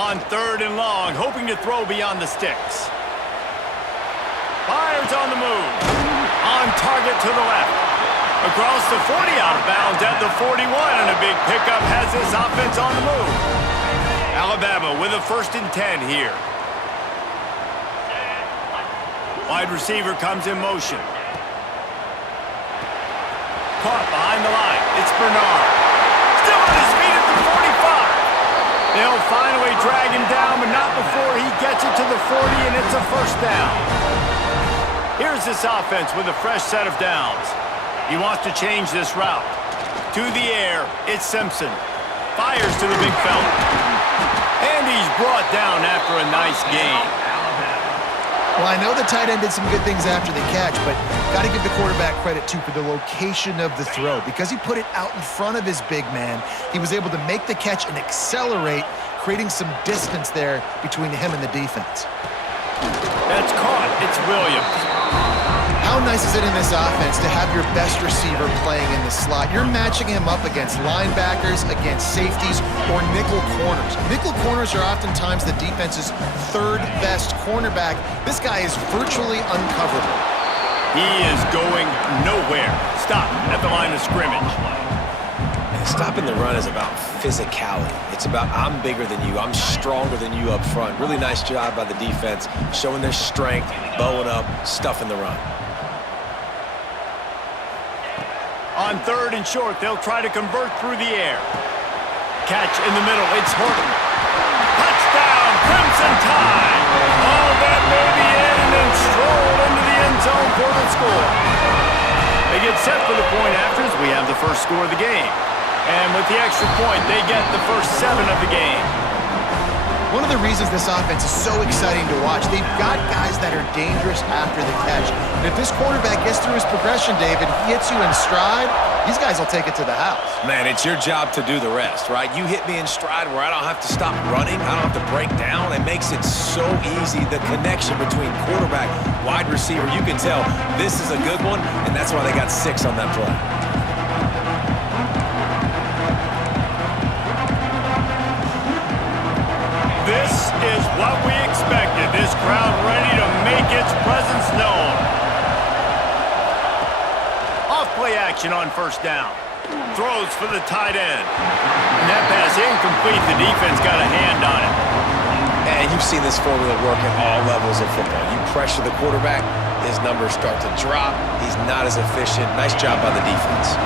On 3rd and long, hoping to throw beyond the sticks. Fires on the move. On target to the left. Across the 40, out of bounds at the 41, and a big pickup has this offense on the move. Alabama with a 1st and 10 here. Wide receiver comes in motion. Caught behind the line. It's Bernard. Still on his feet at the 45. They'll finally drag him down, but not before he gets it to the 40, and it's a 1st down. Here's this offense with a fresh set of downs. He wants to change this route. To the air, it's Simpson. Fires to the big fella. And he's brought down after a nice gain. Well, I know the tight end did some good things after the catch, but got to give the quarterback credit, too, for the location of the throw. Because he put it out in front of his big man, he was able to make the catch and accelerate, creating some distance there between him and the defense. That's caught. It's Williams. How nice is it in this offense to have your best receiver playing in the slot? You're matching him up against linebackers, against safeties, or nickel corners. Nickel corners are oftentimes the defense's 3rd best cornerback. This guy is virtually uncoverable. He is going nowhere. Stop at the line of scrimmage. And stopping the run is about physicality. It's about I'm bigger than you, I'm stronger than you up front. Really nice job by the defense, showing their strength, bowing up, stuffing the run. On 3rd and short, they'll try to convert through the air. Catch in the middle, it's Horton. Touchdown, Crimson Tide! All that may be in and then stroll into the end zone for the score. They get set for the point after as we have the first score of the game. And with the extra point, they get the first 7 of the game. One of the reasons this offense is so exciting to watch, they've got guys that are dangerous after the catch. And if this quarterback gets through his progression, David, he hits you in stride, these guys will take it to the house. Man, it's your job to do the rest, right? You hit me in stride where I don't have to stop running, I don't have to break down. It makes it so easy, the connection between quarterback, wide receiver. You can tell this is a good one, and that's why they got 6 on that play. This is what we expected. This crowd ready to make its presence known. Off play action on 1st down. Throws for the tight end. And that pass incomplete. The defense got a hand on it. And you've seen this formula work at all levels of football. You pressure the quarterback, his numbers start to drop. He's not as efficient. Nice job by the defense.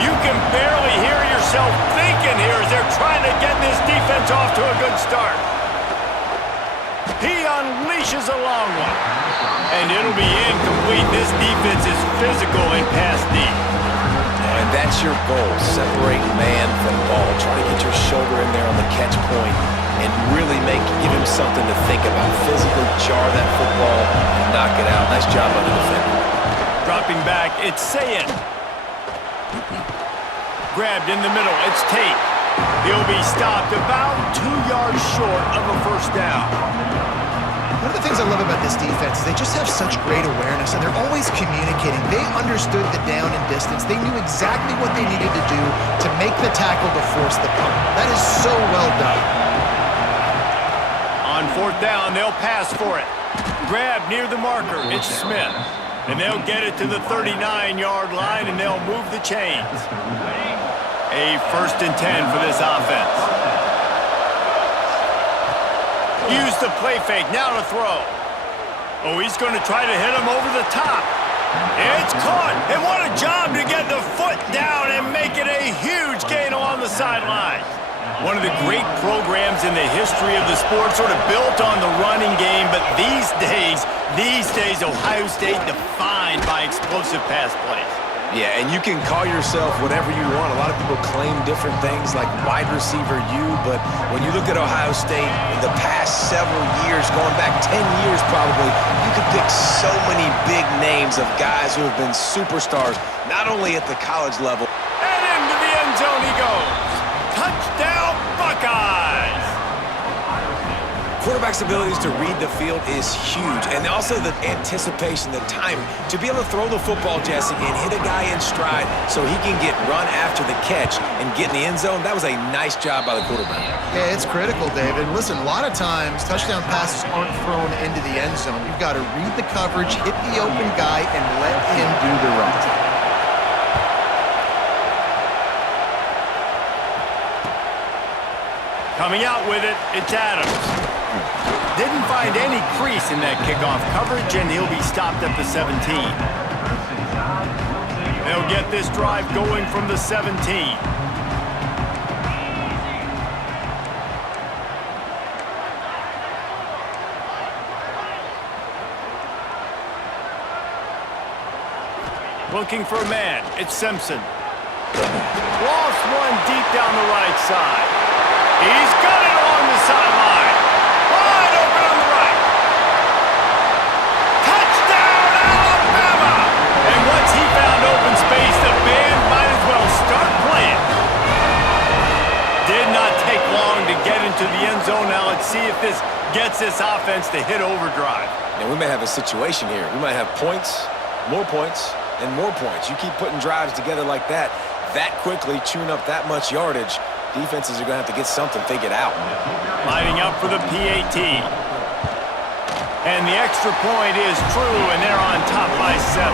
You can barely hear yourself thinking here as they're trying to get this defense off to a good start. He unleashes a long one. And it'll be incomplete. This defense is physical and pass deep. And that's your goal. Separate man from ball. Try to get your shoulder in there on the catch point and really give him something to think about. Physically jar that football and knock it out. Nice job by the defender. Dropping back, it's Sayin. Grabbed in the middle, it's Tate. He'll be stopped about 2 yards short of a 1st down. One of the things I love about this defense is they just have such great awareness, and they're always communicating. They understood the down and distance. They knew exactly what they needed to do to make the tackle to force the punt. That is so well done. On 4th down, they'll pass for it. Grab near the marker, it's Smith. And they'll get it to the 39-yard line, and they'll move the chains. A 1st and 10 for this offense. Use the play fake, now to throw. Oh, he's going to try to hit him over the top. It's caught, and what a job to get the foot down and make it a huge gain along the sideline. One of the great programs in the history of the sport, sort of built on the running game, but these days, Ohio State defined by explosive pass plays. Yeah, and you can call yourself whatever you want. A lot of people claim different things like wide receiver U, but when you look at Ohio State in the past several years, going back 10 years probably, you could pick so many big names of guys who have been superstars, not only at the college level. And into the end zone he goes. Touchdown, Buckeyes! Quarterback's abilities to read the field is huge, and also the anticipation, the timing. To be able to throw the football, Jesse, and hit a guy in stride so he can get run after the catch and get in the end zone, that was a nice job by the quarterback. Yeah, it's critical, David. Listen, a lot of times, touchdown passes aren't thrown into the end zone. You've got to read the coverage, hit the open guy, and let him do the rest. Coming out with it, it's Adams. Didn't find any crease in that kickoff coverage, and he'll be stopped at the 17. They'll get this drive going from the 17. Looking for a man, it's Simpson. Lost one deep down the right side. He's got it along the sideline. Wide open on the right. Touchdown, Alabama! And once he found open space, the band might as well start playing. Did not take long to get into the end zone. Now let's see if this gets this offense to hit overdrive. And we may have a situation here. We might have points, and more points. You keep putting drives together like that quickly, chewing up that much yardage, defenses are going to have to get something figured out. Lining up for the PAT. And the extra point is true, and they're on top by 7.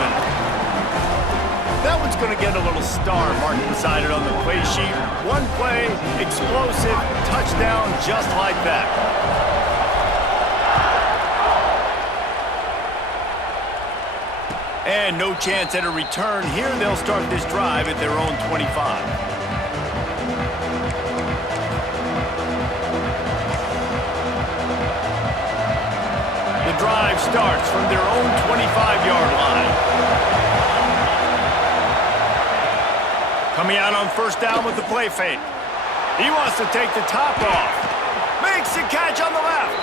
That one's going to get a little star marked beside it on the play sheet. One play, explosive, touchdown, just like that. And no chance at a return here. They'll start this drive at their own 25. The drive starts from their own 25-yard line. Coming out on first down with the play fake. He wants to take the top off. Makes the catch on the left.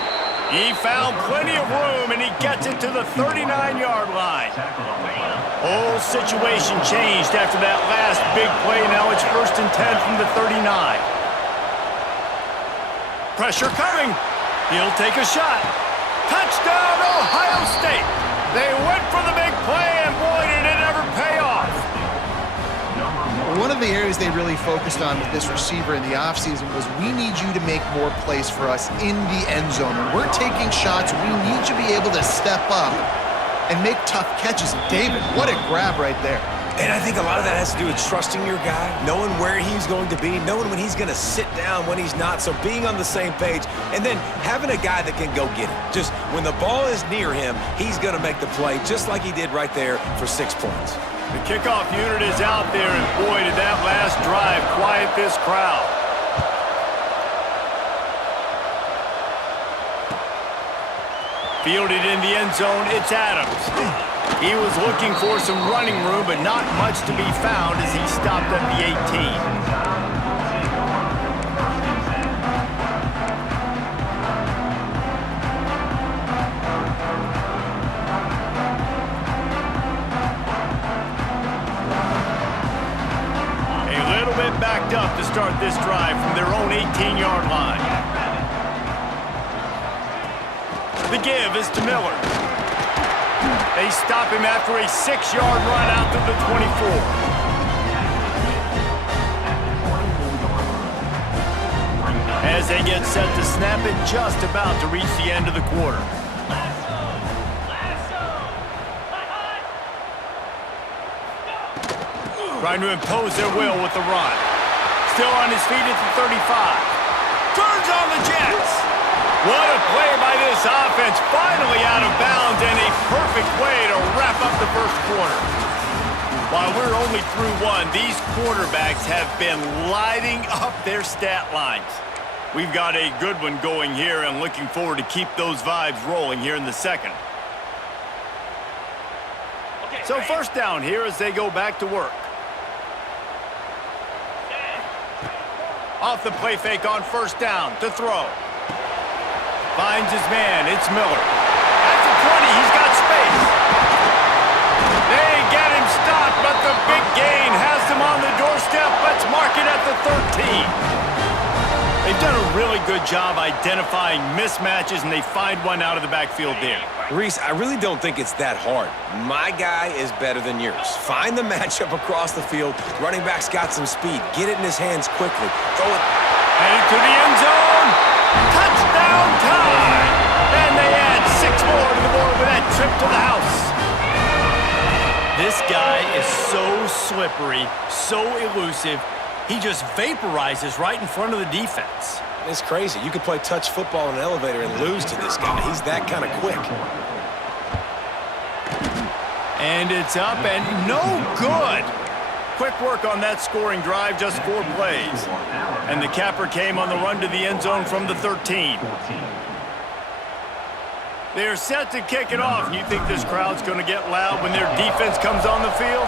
He found plenty of room, and he gets it to the 39-yard line. Whole situation changed after that last big play. Now it's 1st and 10 from the 39. Pressure coming. He'll take a shot. Touchdown, Ohio State. They went for the big play, and boy, did it ever pay off. One of the areas they really focused on with this receiver in the offseason was we need you to make more plays for us in the end zone. When we're taking shots, we need you to be able to step up and make tough catches. And David, what a grab right there. And I think a lot of that has to do with trusting your guy, knowing where he's going to be, knowing when he's going to sit down, when he's not, so being on the same page, and then having a guy that can go get it. Just when the ball is near him, he's going to make the play, just like he did right there for 6 points. The kickoff unit is out there, and boy, did that last drive quiet this crowd. Fielded in the end zone, it's Adams. He was looking for some running room, but not much to be found as he stopped at the 18. Backed up to start this drive from their own 18-yard line. The give is to Miller. They stop him after a 6-yard run out to the 24. As they get set to snap it, just about to reach the end of the quarter. Trying to impose their will with the run. Still on his feet at the 35. Turns on the Jets. What a play by this offense. Finally out of bounds, and a perfect way to wrap up the first quarter. While we're only through one, these quarterbacks have been lighting up their stat lines. We've got a good one going here, and looking forward to keep those vibes rolling here in the second. So first down here as they go back to work. Off the play fake on first down to throw. Finds his man. It's Miller. At the 20, he's got space. They get him stopped, but the big gain has them on the doorstep. Let's mark it at the 13. They've done a really good job identifying mismatches, and they find one out of the backfield there. Reese, I really don't think it's that hard. My guy is better than yours. Find the matchup across the field. Running back's got some speed. Get it in his hands quickly. Throw it. Headed to the end zone. Touchdown time! And they add 6 more to the board with that trip to the house. This guy is so slippery, so elusive. He just vaporizes right in front of the defense. It's crazy. You could play touch football in an elevator and lose to this guy. He's that kind of quick. And it's up and no good. Quick work on that scoring drive, just 4 plays. And the capper came on the run to the end zone from the 13. They're set to kick it off. You think this crowd's going to get loud when their defense comes on the field?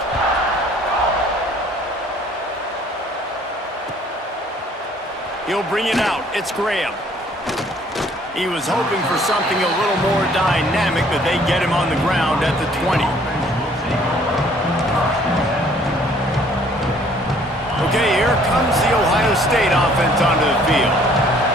He'll bring it out. It's Graham. He was hoping for something a little more dynamic, but they get him on the ground at the 20. Okay, here comes the Ohio State offense onto the field.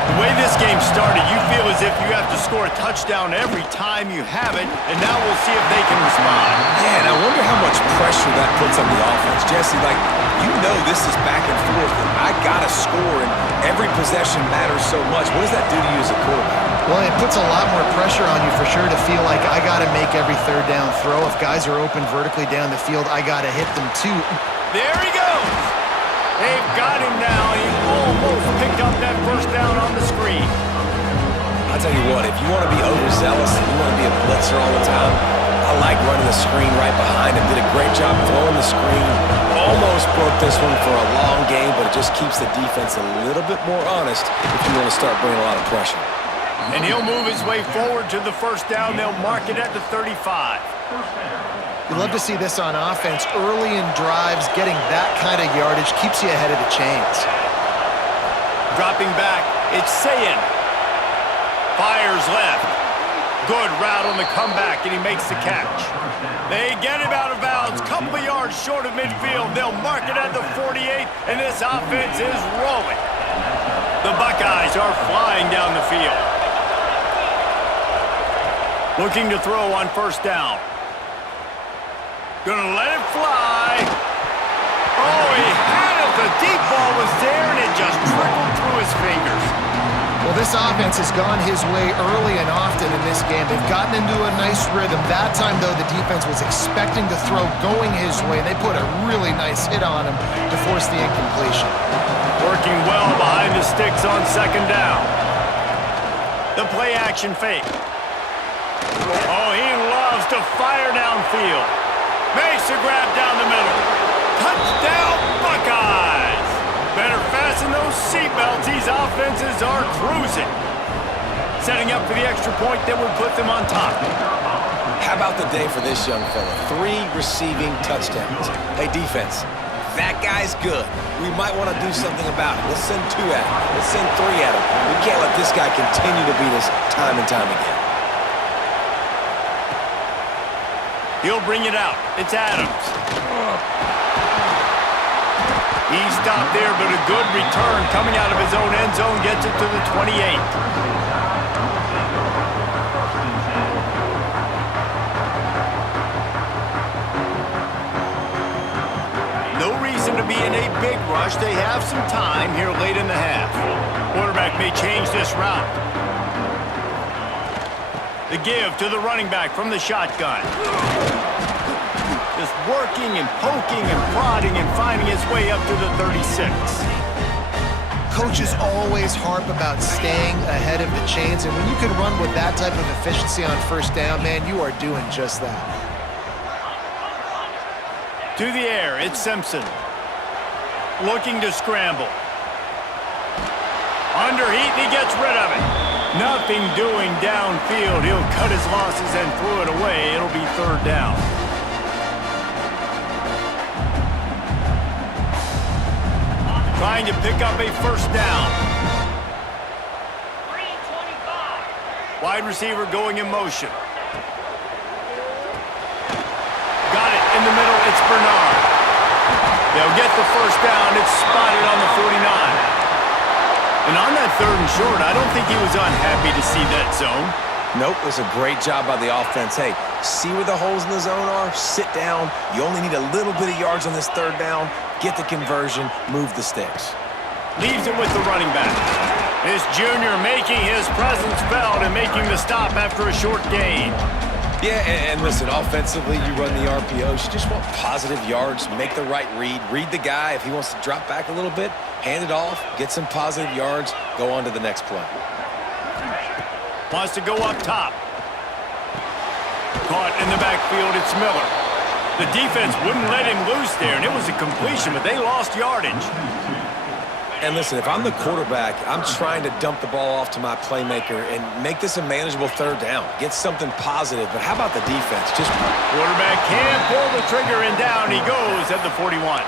The way this game started, you feel as if you have to score a touchdown every time you have it, and now we'll see if they can respond. Yeah, and I wonder how much pressure that puts on the offense. Jesse, you know this is back and forth, and I got to score, and every possession matters so much. What does that do to you as a quarterback? Well, it puts a lot more pressure on you for sure to feel like I got to make every third down throw. If guys are open vertically down the field, I got to hit them too. There he goes. They've got him now. He almost picked up that first down on the screen. I'll tell you what, if you want to be overzealous and you want to be a blitzer all the time, I like running the screen right behind him. Did a great job throwing the screen. Almost broke this one for a long game, but it just keeps the defense a little bit more honest if you want to start bringing a lot of pressure. And he'll move his way forward to the first down. They'll mark it at the 35. You love to see this on offense. Early in drives, getting that kind of yardage keeps you ahead of the chains. Dropping back, it's Sayin. Fires left. Good route on the comeback, and he makes the catch. They get him out of bounds, couple of yards short of midfield. They'll mark it at the 48, and this offense is rolling. The Buckeyes are flying down the field. Looking to throw on first down. Gonna let it fly. Oh, he had it. The deep ball was there, and it just trickled through his fingers. Well, this offense has gone his way early and often in this game. They've gotten into a nice rhythm. That time, though, the defense was expecting to throw going his way. They put a really nice hit on him to force the incompletion. Working well behind the sticks on second down. The play action fake. Oh, he loves to fire downfield. Makes a grab down the middle. Touchdown, Buckeyes! Better fasten those seatbelts. These offenses are cruising. Setting up for the extra point that would put them on top. How about the day for this young fella? 3 receiving touchdowns. Hey, defense, that guy's good. We might want to do something about it. Let's send 2 at him. Let's send 3 at him. We can't let this guy continue to beat us time and time again. He'll bring it out. It's Adams. He stopped there, but a good return coming out of his own end zone gets it to the 28. No reason to be in a big rush. They have some time here late in the half. Quarterback may change this route. The give to the running back from the shotgun. Just working and poking and prodding and finding his way up to the 36. Coaches always harp about staying ahead of the chains, and when you can run with that type of efficiency on first down, man, you are doing just that. To the air, it's Simpson. Looking to scramble. Underheat, and he gets rid of it. Nothing doing downfield. He'll cut his losses and throw it away. It'll be third down. Trying to pick up a first down. 325. Wide receiver going in motion. Got it in the middle. It's Bernard. They'll get the first down. It's spotted on the 49. And on that 3rd and short, I don't think he was unhappy to see that zone. Nope, it was a great job by the offense. Hey, see where the holes in the zone are? Sit down. You only need a little bit of yards on this 3rd down. Get the conversion, move the sticks. Leaves it with the running back. This junior making his presence felt and making the stop after a short gain. Yeah, and listen, offensively, you run the RPOs. You just want positive yards, make the right read the guy. If he wants to drop back a little bit, hand it off, get some positive yards, go on to the next play. Wants to go up top. Caught in the backfield, it's Miller. The defense wouldn't let him loose there, and it was a completion, but they lost yardage. And listen, if I'm the quarterback, I'm trying to dump the ball off to my playmaker and make this a manageable 3rd down. Get something positive. But how about the defense? Quarterback can pull the trigger, and down he goes at the 41.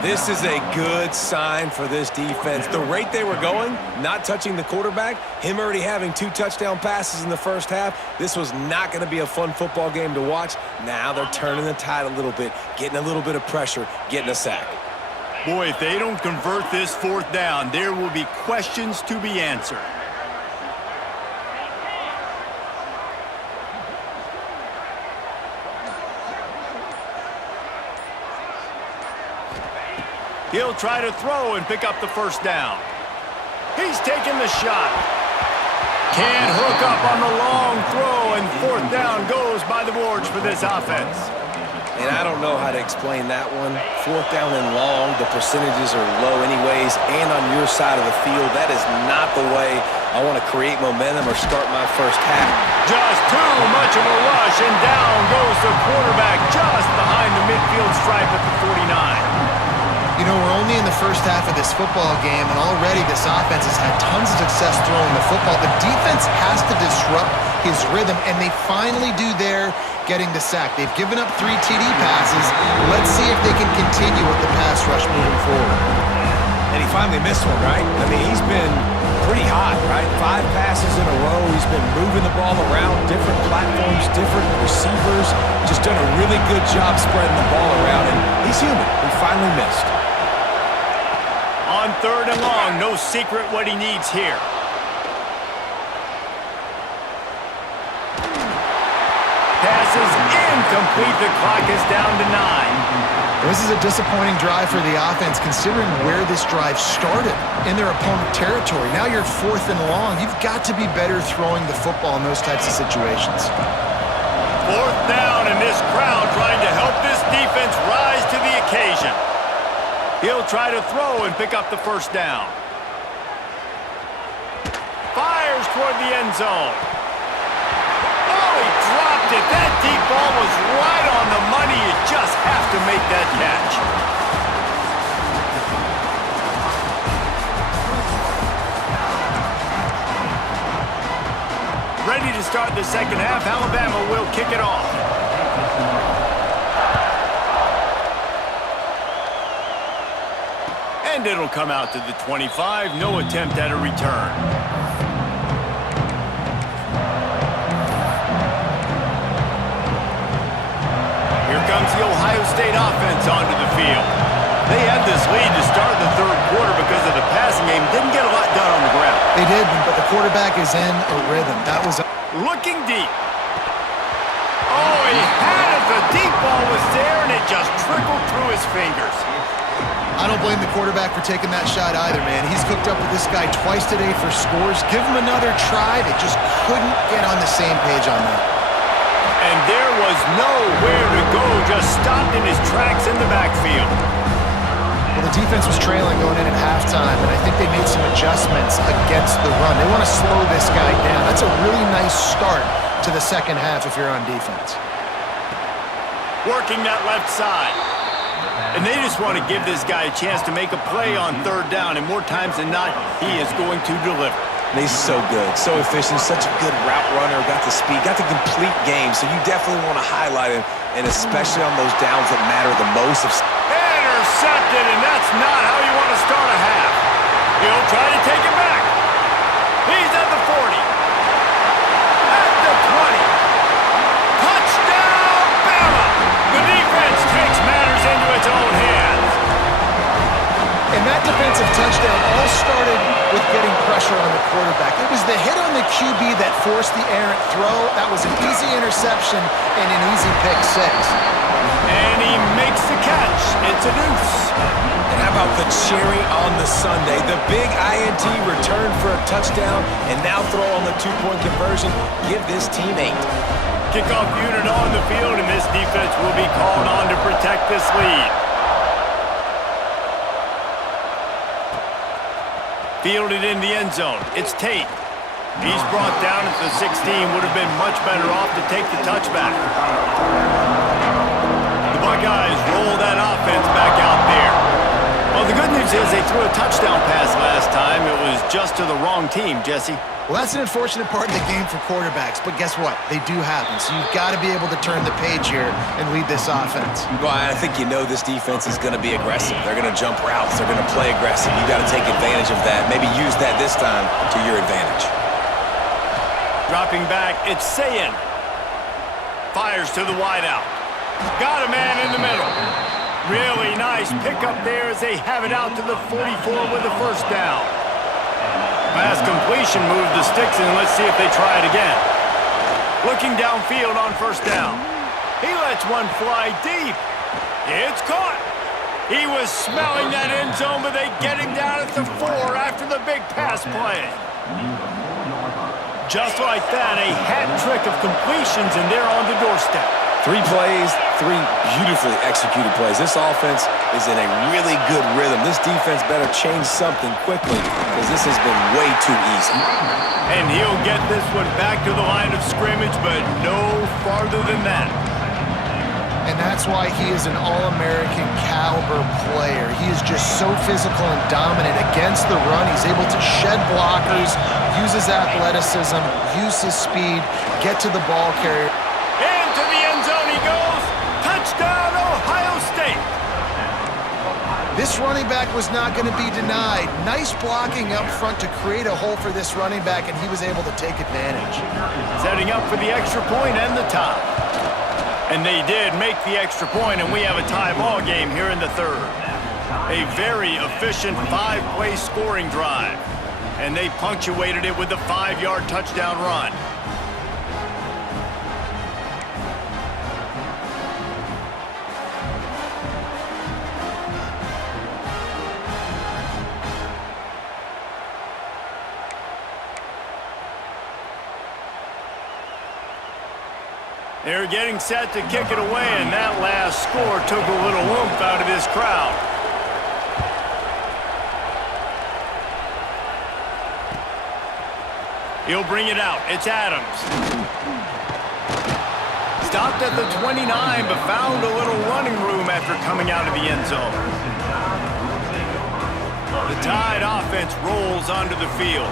This is a good sign for this defense. The rate they were going, not touching the quarterback, him already having 2 touchdown passes in the first half, this was not going to be a fun football game to watch. Now they're turning the tide a little bit, getting a little bit of pressure, getting a sack. Boy, if they don't convert this 4th down, there will be questions to be answered. He'll try to throw and pick up the 1st down. He's taking the shot. Can't hook up on the long throw, and 4th down goes by the boards for this offense. And I don't know how to explain that one. 4th down and long, the percentages are low anyways, and on your side of the field, that is not the way I want to create momentum or start my first half. Just too much of a rush, and down goes the quarterback just behind the midfield stripe at the 49. You know, we're only in the first half of this football game, and already this offense has had tons of success throwing the football. The defense has to disrupt his rhythm, and they finally do there, getting the sack. They've given up 3 TD passes. Let's see if they can continue with the pass rush moving forward. And he finally missed one, right? I mean, he's been pretty hot, right? 5 passes in a row. He's been moving the ball around, different platforms, different receivers. Just done a really good job spreading the ball around, and he's human. He finally missed. On 3rd and long, no secret what he needs here. Passes incomplete. The clock is down to 9. This is a disappointing drive for the offense, considering where this drive started, in their opponent territory. Now you're 4th and long. You've got to be better throwing the football in those types of situations. 4th down, and this crowd trying to help this defense rise to the occasion. He'll try to throw and pick up the 1st down. Fires toward the end zone. Oh, he dropped it. That deep ball was right on the money. You just have to make that catch. Ready to start the 2nd half. Alabama will kick it off. And it'll come out to the 25. No attempt at a return. Here comes the Ohio State offense onto the field. They had this lead to start the 3rd quarter because of the passing game. Didn't get a lot done on the ground. They did, but the quarterback is in a rhythm. That was looking deep. Oh, he had it. The deep ball was there, and it just trickled through his fingers. I don't blame the quarterback for taking that shot either, man. He's hooked up with this guy twice today for scores. Give him another try. They just couldn't get on the same page on that. And there was nowhere to go. Just stopped in his tracks in the backfield. Well, the defense was trailing going in at halftime, and I think they made some adjustments against the run. They want to slow this guy down. That's a really nice start to the 2nd half if you're on defense. Working that left side. And they just want to give this guy a chance to make a play on 3rd down, and more times than not, he is going to deliver. And he's so good, so efficient, such a good route runner, got the speed, got the complete game, so you definitely want to highlight him, and especially on those downs that matter the most. Intercepted, and that's not how you want to start a half. He'll try to take it back. He's at the 40. At the 20. Touchdown, Bama! The defense takes matters into its own hands. And that defense defensive touchdown all started with getting pressure on the quarterback. It was the hit on the QB that forced the errant throw. That was an easy interception and an easy pick six. And he makes the catch. It's a deuce. And how about the cherry on the sundae? The big INT return for a touchdown, and now throw on the two-point conversion. Give this team 8. Kickoff unit on the field, and this defense will be called on to protect this lead. Fielded in the end zone. It's Tate. He's brought down at the 16. Would have been much better off to take the touchback. The Buckeyes roll that offense back out there. Well, the good news is they threw a touchdown pass last time. It was just to the wrong team, Jesse. Well, that's an unfortunate part of the game for quarterbacks, but guess what? They do happen, so you've got to be able to turn the page here and lead this offense. Well, I think you know this defense is going to be aggressive. They're going to jump routes. They're going to play aggressive. You got to take advantage of that. Maybe use that this time to your advantage. Dropping back, it's Sayin. Fires to the wideout. Got a man in the middle. Really nice pickup there as they have it out to the 44 with a first down. Pass completion, move the sticks, and let's see if they try it again. Looking downfield on first down. He lets one fly deep. It's caught. He was smelling that end zone, but they get him down at the 4 after the big pass play. Just like that, a hat trick of completions, and they're on the doorstep. 3 plays, 3 beautifully executed plays. This offense is in a really good rhythm. This defense better change something quickly because this has been way too easy. And he'll get this one back to the line of scrimmage, but no farther than that. And that's why he is an All-American caliber player. He is just so physical and dominant against the run. He's able to shed blockers, use his athleticism, use his speed, get to the ball carrier. Into the end zone he goes. Touchdown, Ohio State. This running back was not going to be denied. Nice blocking up front to create a hole for this running back, and he was able to take advantage. Setting up for the extra point and the tie. And they did make the extra point, and we have a tie ball game here in the third. A very efficient 5-play scoring drive. And they punctuated it with a 5-yard touchdown run. They're getting set to kick it away, and that last score took a little oomph out of this crowd. He'll bring it out. It's Adams. Stopped at the 29, but found a little running room after coming out of the end zone. The Tide offense rolls onto the field.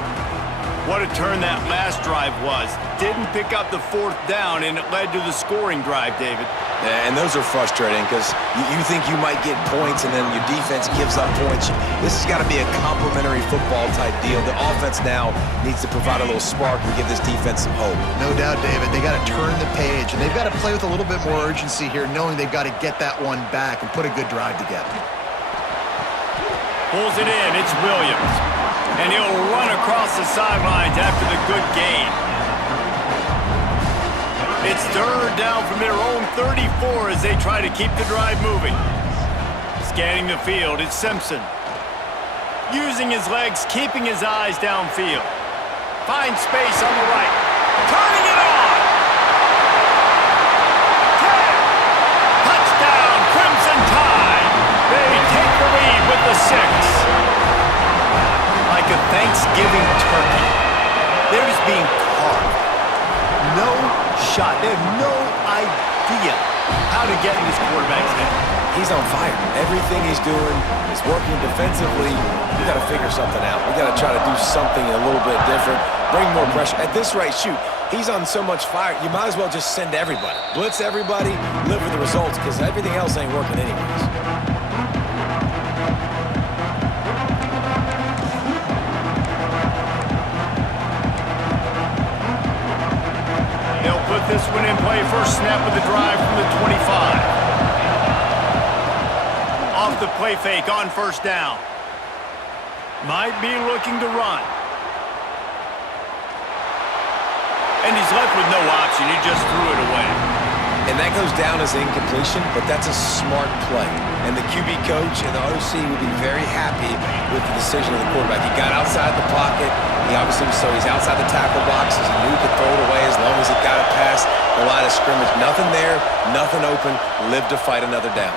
What a turn that last drive was. Didn't pick up the 4th down, and it led to the scoring drive, David. Yeah, and those are frustrating because you think you might get points, and then your defense gives up points. This has got to be a complementary football type deal. The offense now needs to provide a little spark and give this defense some hope. No doubt, David. They got to turn the page, and they've got to play with a little bit more urgency here, knowing they've got to get that one back and put a good drive together. Pulls it in. It's Williams. And he'll run across the sidelines after the good gain. It's 3rd down from their own 34 as they try to keep the drive moving. Scanning the field, it's Simpson. Using his legs, keeping his eyes downfield. Finds space on the right. Turning it on! 10! Touchdown, Crimson Tide! They take the lead with the 6. Like a Thanksgiving turkey. They're just being carved. No shot. They have no idea how to get in this quarterback's head. He's on fire. Everything he's doing is working defensively. We got to figure something out. We got to try to do something a little bit different. Bring more pressure. At this rate, shoot, he's on so much fire, you might as well just send everybody. Blitz everybody, live with the results, because everything else ain't working anyways. Put this one in play. First snap of the drive from the 25. Off the play fake on first down. Might be looking to run. And he's left with no option. He just threw it away. And that goes down as incompletion, but that's a smart play. And the QB coach and the OC will be very happy with the decision of the quarterback. He got outside the pocket. He obviously, so he's outside the tackle boxes. He knew he could throw it away as long as it got it past the line of scrimmage. Nothing there, nothing open. Live to fight another down.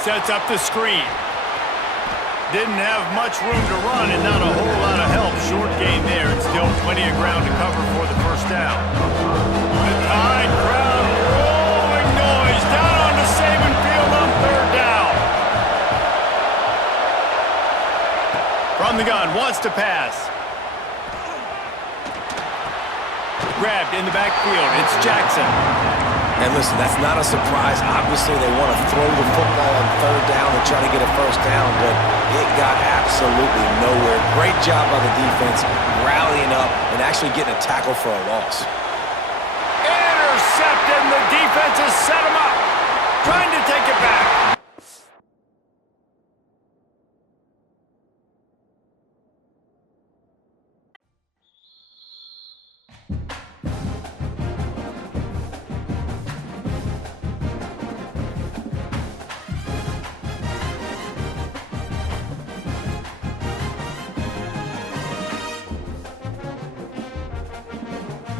Sets up the screen. Didn't have much room to run and not a whole lot of help. Short gain there and still plenty of ground to cover for the first down. The Tide crowd rolling noise down on the Saban field on third down. From the gun, wants to pass. Grabbed in the backfield. It's Jackson. And listen, that's not a surprise. Obviously, they want to throw the football on third down and try to get a first down, but it got absolutely nowhere. Great job by the defense, rallying up and actually getting a tackle for a loss. Intercepted, and the defense has set him up. Trying to take it back.